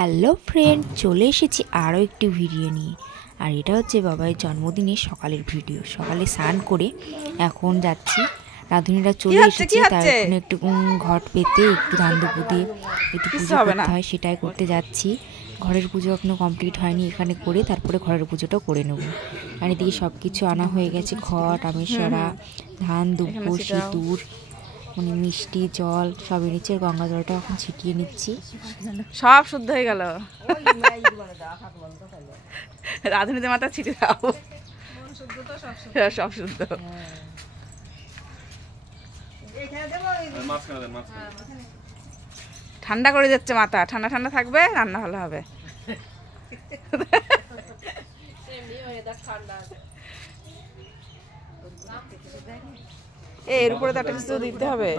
Hello friend, চলে এসেছি আরও একটি ভিডিও নিয়ে। আর এটা হচ্ছে বাবার জন্মদিনের সকালের ভিডিও। সকালে স্নান করে এখন যাচ্ছি, রাঁধুনিরা চলে এসেছে, তার এখন একটু ঘট পেতে একটু ধান দুপুর দিয়ে একটু পুজো করতে হয়, সেটাই করতে যাচ্ছি। ঘরের পুজো এখনও কমপ্লিট হয়নি, এখানে করে তারপরে ঘরের পুজোটাও করে নেব। আর এদিকে সব কিছু আনা হয়ে গেছে, ঘট, আমেশ্বরা, ধান দুপুর, সিঁদুর, মানে মিষ্টি, জল সব এনেছে। গঙ্গা জলটা এখন ছিটিয়ে নিচ্ছি। সব শুদ্ধ হয়ে গেল, রাঁধুনিদের মাথা ছিটে দাও, সব শুদ্ধ। ঠান্ডা করে যাচ্ছে মাথা, ঠান্ডা ঠান্ডা থাকবে, রান্না ভালো হবে। এর উপরে তো একটা কিছু দিতে হবে,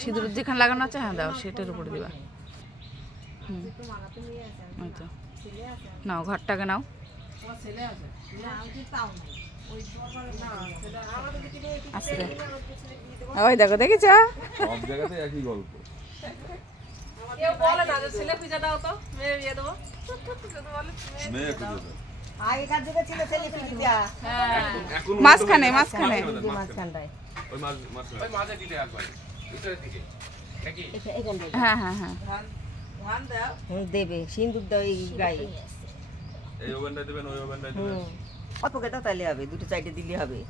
সিঁদুর যেখানে লাগানো আছে, হ্যাঁ দাও, সেটার উপরে দিবা। নাও, ঘরটাকে নাও। আস্তে, ওই দেখো, দেখেছ সব জায়গাতে একই গল্প। কেউ বলে না যে ছেলে খুঁজে দাও, তো মেয়ে বিয়ে দেবো, মেয়ে খুঁজে দাও। আগেকার যুগে ছিল ছেলে পিঠি দেয়া, মাঝখানে ওই মাঝে দিলে একবার ভিতরের দিকে নাকি? হ্যাঁ হ্যাঁ হ্যাঁ, দেবে সিন্দুর দাও এই গায়ে, এই ওভেনটা দিবেন, ওই ওভেনটা দিবেন। অত কেটা তাইলে হবে, দুটো চাইটে দিলে হবে।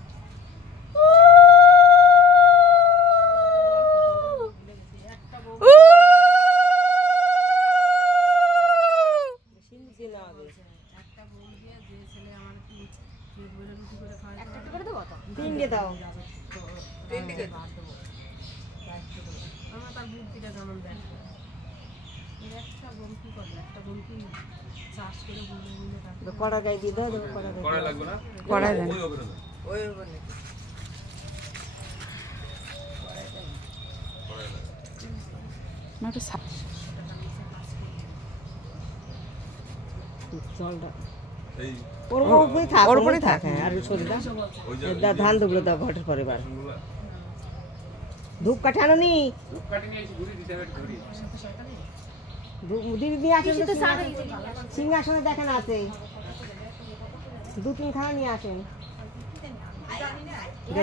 তিনটে দাও, কড়া গায়ে দিয়ে দাও, কড়াই লাগবে না? কড়াই দেন। ওই ওভেনে দাও। ওই ওখানে জলটা এই ওর উপরে থাক, হ্যাঁ, আর সরে দাও। ওই যে ধান দুগুলো দাও ঘটের পরে বার। ধূপ কাঠি আনো নি, দিদি দিয়ে আসেন, সিংহাসনে দেখেন আছে, 2-3 খানা নিয়ে আসেন।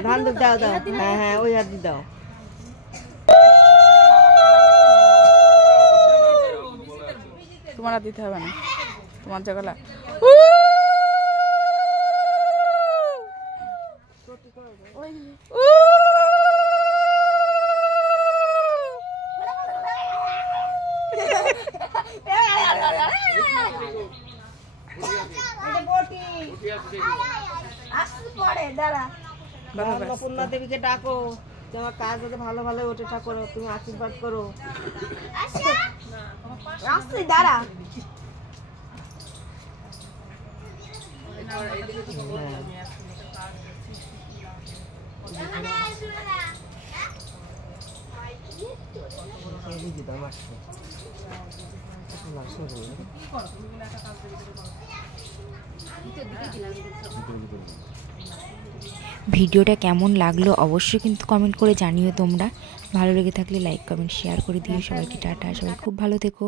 ধান দুধ দাও দাও, হ্যাঁ হ্যাঁ, ওই হাত দিয়ে দাও। তোমার আর দিতে হবে না, তোমার জায়গা। অন্নপূর্ণা দেবীকে ডাকো, তোমার কাজ যাতে ভালো ভালো ওঠে, ঠাকুর তুমি আশীর্বাদ করো। আসছি, দাঁড়া। ভিডিওটা কেমন লাগলো অবশ্যই কিন্তু কমেন্ট করে জানিও তোমরা। ভালো লেগে থাকলে লাইক, কমেন্ট, শেয়ার করে দিও। সবাইকে টাটা, সবাই খুব ভালো থেকো।